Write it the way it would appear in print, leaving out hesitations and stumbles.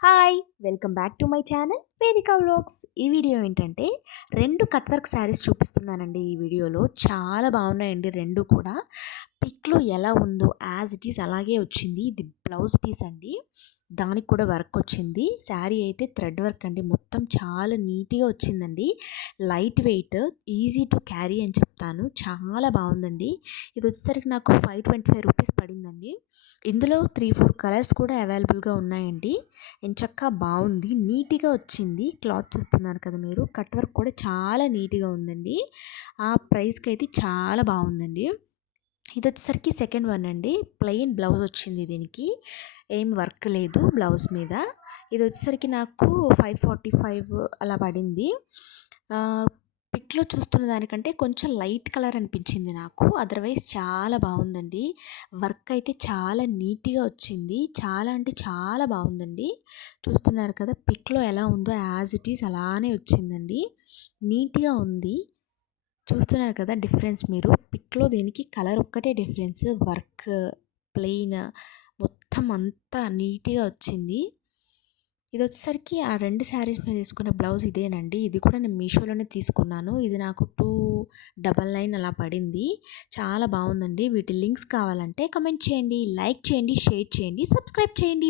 Hi! Welcome back to my channel వేదిక vlogs. ఈ video ఏంటంటే 2 కట్ వర్క్ శారీస్ చూపిస్తున్నానండి ఈ వీడియోలో. చాలా బాగున్నాయండి 2 కూడా. పిక్‌లో ఎలా ఉందో యాజ్ ఇట్ ఈజ్ అలాగే వచ్చింది. ఇది బ్లౌజ్ పీస్ అండి. దానికి కూడా వర్క్ వచ్చింది. శారీ అయితే థ్రెడ్ వర్క్ అండి. మొత్తం చాలా నీట్‌గా వచ్చిందండి. Light weight, easy to carry అని చెప్తాను. చాలా బాగుందండి. ఇది వచ్చేసరికి నాకు 525 రూపీస్ పడిందండి. ఇందులో 3, 4 కలర్స్ కూడా అవైలబుల్‌గా ఉన్నాయండి. ఎంచక్కా బాగుంది, నీట్‌గా వచ్చింది. క్లాత్ చూస్తున్నారు కదా మీరు. కట్ వర్క్ కూడా చాలా నీట్‌గా ఉందండి. ఆ ప్రైస్‌కి అయితే చాలా బాగుందండి. ఇది వచ్చేసరికి సెకండ్ వన్ అండి. ప్లెయిన్ బ్లౌజ్ వచ్చింది దీనికి. ఏం వర్క్ లేదు బ్లౌజ్ మీద. ఇది వచ్చేసరికి నాకు 545 అలా పడింది. పిక్‌లో చూస్తున్న దానికంటే కొంచెం లైట్ కలర్ అనిపించింది నాకు. అదర్వైజ్ చాలా బాగుందండి. వర్క్ అయితే చాలా నీట్‌గా వచ్చింది. చాలా అంటే చాలా బాగుందండి. చూస్తున్నారు కదా పిక్‌లో ఎలా ఉందో యాజ్ ఇట్ ఈజ్ అలానే వచ్చిందండి. నీట్‌గా ఉంది. చూస్తున్నారు కదా డిఫరెన్స్ మీరు. పిక్‌లో దీనికి కలర్ ఒక్కటే డిఫరెన్స్. వర్క్, ప్లెయిన్ మొత్తం అంతా నీట్‌గా వచ్చింది. ఇది వచ్చేసరికి ఆ 2 శారీస్ మీద తీసుకున్న బ్లౌజ్ ఇదేనండి. ఇది కూడా నేను మీషోలోనే తీసుకున్నాను. ఇది నాకు 299 అలా పడింది. చాలా బాగుందండి. వీటి లింక్స్ కావాలంటే కమెంట్ చేయండి, లైక్ చేయండి, షేర్ చేయండి, సబ్స్క్రైబ్ చేయండి.